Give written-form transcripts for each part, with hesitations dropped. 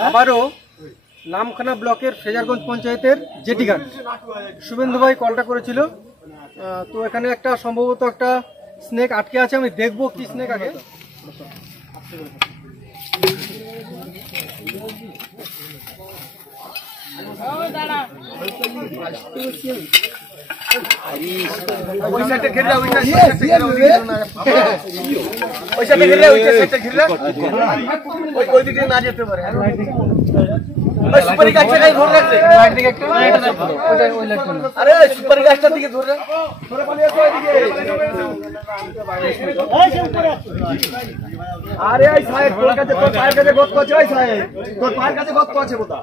আবারও নামখানা ব্লকের ফ্রেজারগঞ্জ পঞ্চায়েতের জেটি ঘাট শুভেন্দু ভাই কলটা করেছিল। তো এখানে একটা সম্ভবত একটা স্নেক আটকে আছে, আমি দেখবো কি স্নেক আগে। সুপারি গাছটা ধরে রাখছে, আরে সুপারি গাছটার দিকে ধরে আরে ওই সাহেব তোর কাছে, তোর পায়ের কাছে গর্ত আছে, ওই সাহেব তোর পায়ের কাছে গর্ত আছে বোতা।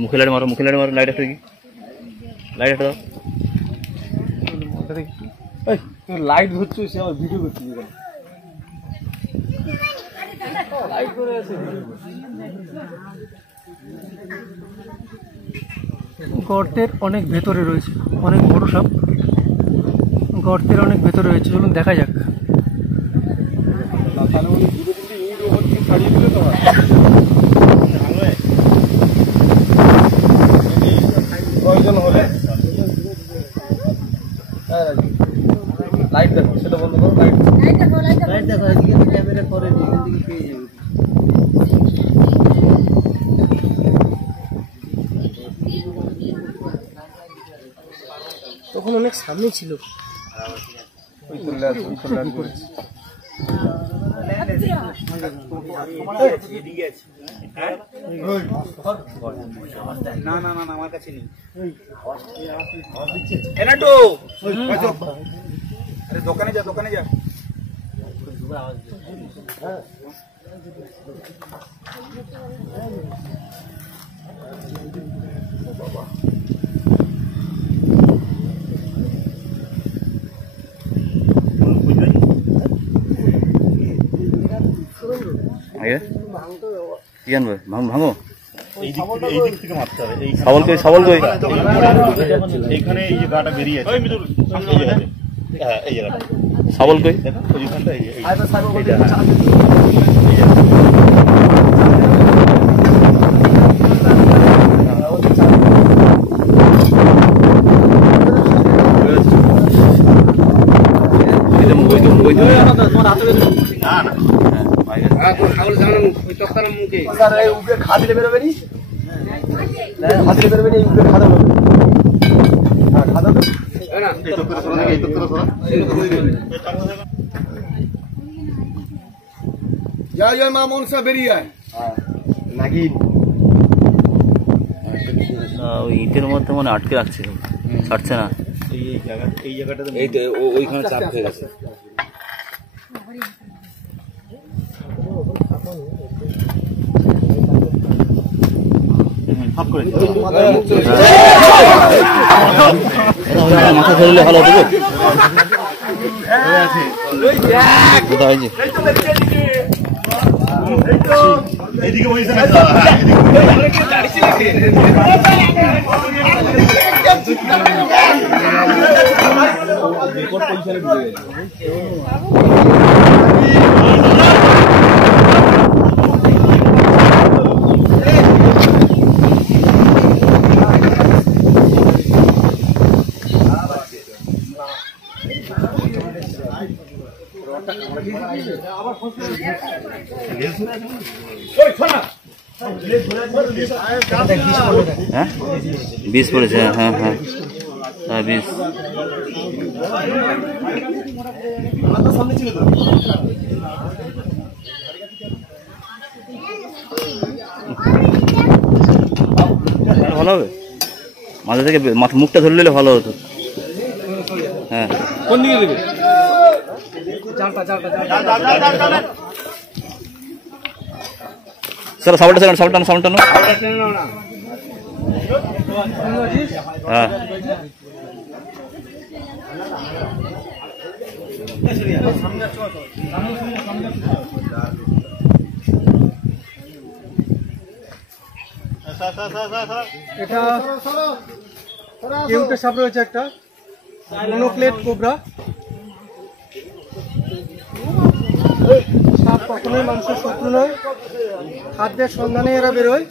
মুখে লাইট মারো, মুখে লাইট মারো, লাইট একটা কি লাইট একটা দাও। লাইট ধরছো, সে আমার ভিডিও করছি। গর্তের অনেক ভেতরে রয়েছে, অনেক বড় সাপ গর্তের অনেক ভেতরে রয়েছে। চলুন দেখা যাক। লাইট দেখো, সেটা বন্ধ করো। লাইট দেখো, এদিকে ক্যামেরা করে নি, এদিকে পেয়ে যাবে। তখন অনেক সামনে ছিল। না না না আমার কাছে নেই। আরে দোকানে যা, দোকানে যা। কি আনবে? ভাঙো, এই দিক থেকে মারতে হবে। শাবল কই, শাবল কই? এইখানে এই যে গাটা বেরিয়ে আছে, হ্যাঁ এই জায়গাটা শাবল কই? ওইখানটা এই জয় মা মনসা বেরিয়ে নাকি ওই ইটের মধ্যে মানে আটকে রাখছে, ছাড়ছে না। এই জায়গাটা এই তো ওইখানে চাপ হয়ে গেছে। মাথা ধরলে ভালো হতো। কোথায় হয়েছে? হ্যাঁ 20 পড়েছে। হ্যাঁ হ্যাঁ হ্যাঁ 20। ভালো হবে, মাথা থেকে মুখটা ধরে নিলে ভালো হতো। হ্যাঁ কোন দিকে দেবে? স্যার সাউন্ডটা টানো হ্যাঁ এটা কেউটে সাপ রয়েছে একটা মনোক্লেট কোবরা। সাপ কখনোই মানুষের শত্রু নয়, খাদ্যের সন্ধানে এরা বেরোয়।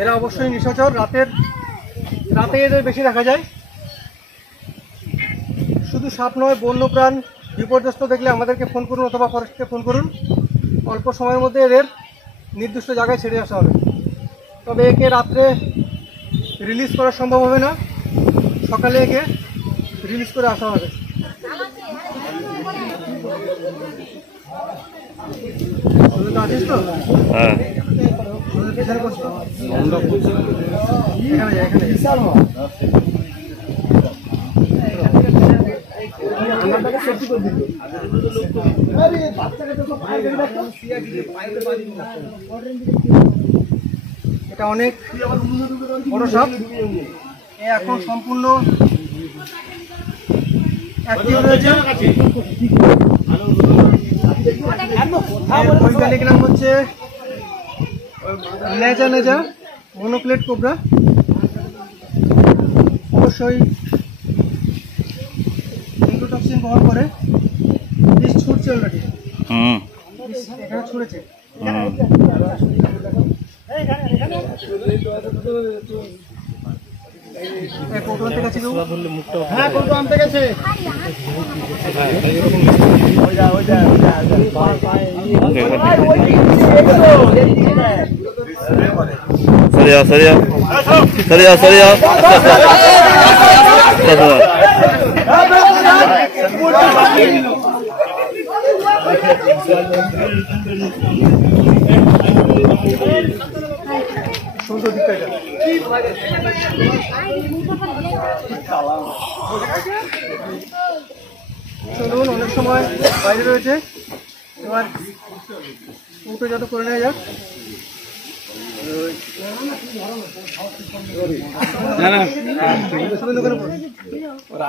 এরা অবশ্যই নিশাচর, রাতে এদের বেশি দেখা যায়। শুধু সাপ নয়, বন্যপ্রাণ বিপর্যস্ত দেখলে আমাদেরকে ফোন করুন অথবা ফরেস্টকে ফোন করুন। অল্প সময়ের মধ্যে এদের নির্দিষ্ট জায়গায় ছেড়ে আসা হবে। তবে একে রাত্রে রিলিজ করা সম্ভব হবে না, সকালে একে রিলিজ করে আসা হবে। আছিস তো? হ্যাঁ এটা অনেক বড় সাপ। এখন সম্পূর্ণ অ্যাক্টিভ রয়েছে। বৈজ্ঞানিক নাম হচ্ছে নেজা মনোক্লেট কোবরা। অবশ্যই ইন্ডোটক্সিন বহন করে। বিষ ছুটছে অলরেডি, এখানে ছুড়েছে। হ্যাঁ কৌটো আনতে গেছে। সরে যাও সুন্দর দিকটা এটা। চলুন, অনেক সময় বাইরে রয়েছে, এবার উঠে যত করে নেওয়া যাক।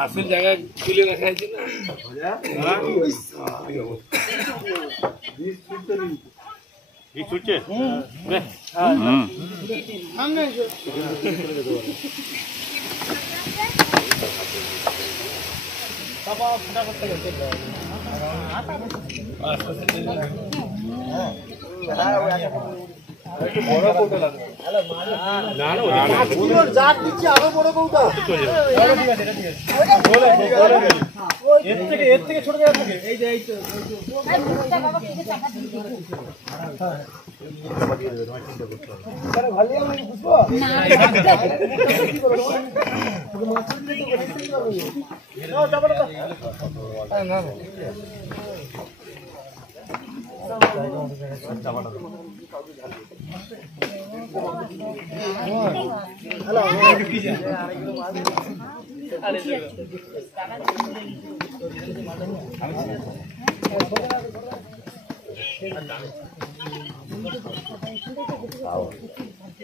আসল জায়গায় তুলে রাখা আছে না। এর থেকে ছোট জায়গা থাকে। এই যে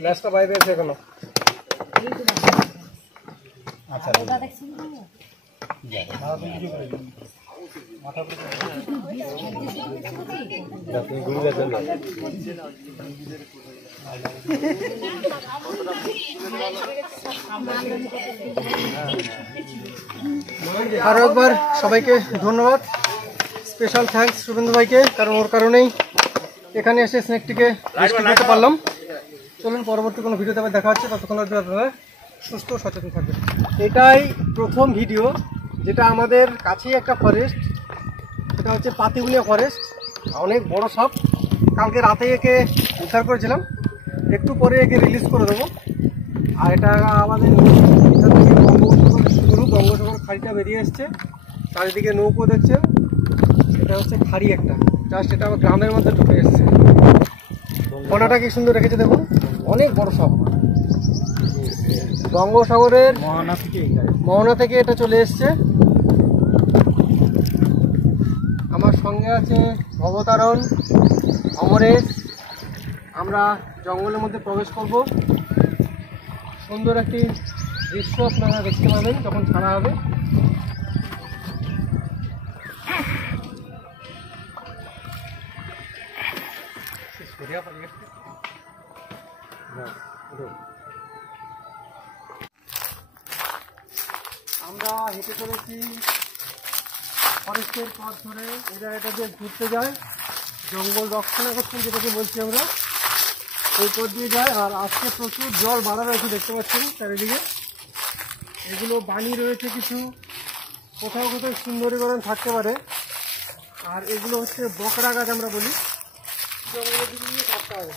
ল্যাসটা বাইরে আছে এখনো। আচ্ছা আরো একবার সবাইকে ধন্যবাদ, স্পেশাল থ্যাঙ্কস শুভেন্দু ভাইকে, কারণ ওর কারণেই এখানে এসে স্নেকটিকে করতে পারলাম। চলুন পরবর্তী কোনো ভিডিওতে আবার দেখা হচ্ছে, ততক্ষণ আপনারা সুস্থ সচেতন থাকবেন। এটাই প্রথম ভিডিও যেটা আমাদের কাছেই একটা ফরেস্ট, সেটা হচ্ছে পাতিগুলিয়া ফরেস্ট। অনেক বড় সাপ। কালকে রাতে একে উদ্ধার করেছিলাম, একটু পরে একে রিলিজ করে দেবো। আর এটা আমাদের এখান থেকে বঙ্গোপসাগর খাড়িটা বেরিয়ে এসছে, চারিদিকে নৌকো দেখছেন। এটা হচ্ছে খাড়ি একটা, জাস্ট এটা আমার গ্রামের মধ্যে ঢুকে এসছে। ফোনাটা কি সুন্দর রেখেছে দেখুন, অনেক বড় সাপ। বঙ্গোপসাগরের মোহনা থেকে এটা চলে এসছে। আমার সঙ্গে আছে অবতারণ, অমরেশ। আমরা জঙ্গলের মধ্যে প্রবেশ করব। সুন্দর একটি দৃশ্য আপনারা দেখতে পাবেন যখন ছাড়া হবে। আমরা হেঁটে চলেছি ফরেস্টের পথ ধরে। এই জায়গাটা দিয়ে ঘুরতে যায়, জঙ্গল রক্ষণাবেক্ষণ যেটাকে বলছি আমরা, এই পথ দিয়ে যায়। আর আজকে প্রচুর জল বাড়া রয়েছে, দেখতে পাচ্ছেন চারিদিকে। এগুলো বাণী রয়েছে কিছু, কোথাও কোথাও সুন্দরীকরণ থাকতে পারে। আর এগুলো হচ্ছে বকরা গাছ আমরা বলি, জঙ্গলের দিকে নিয়ে থাকতে হবে।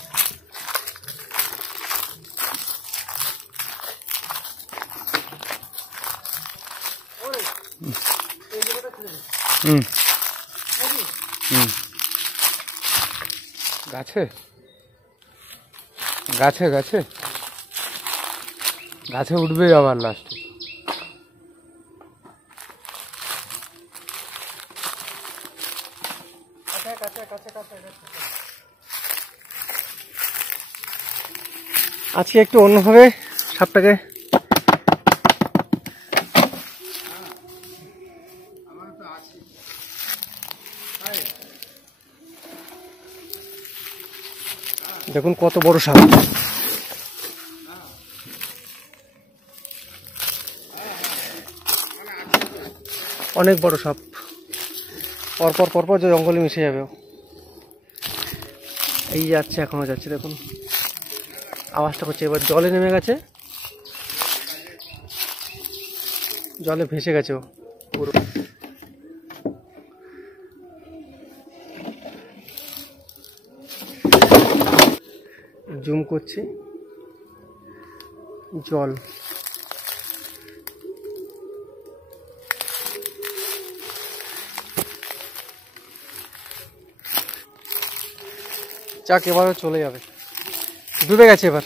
গাছে গাছে গাছে গাছে উঠবে আবার লাস্টে। আজকে একটু অন্যভাবে সাপটাকে দেখুন কত বড় সাপ। অনেক বড় সাপ, পরপর পরপর যে জঙ্গলে মিশে যাবে। এই যাচ্ছে, এখনো যাচ্ছে, দেখুন আওয়াজটা করছে। এবার জলে নেমে গেছে, জলে ভেসে গেছে ও পুরো। জুম করছি, জল। যাক, এবারও চলে যাবে, ডুবে গেছে এবার।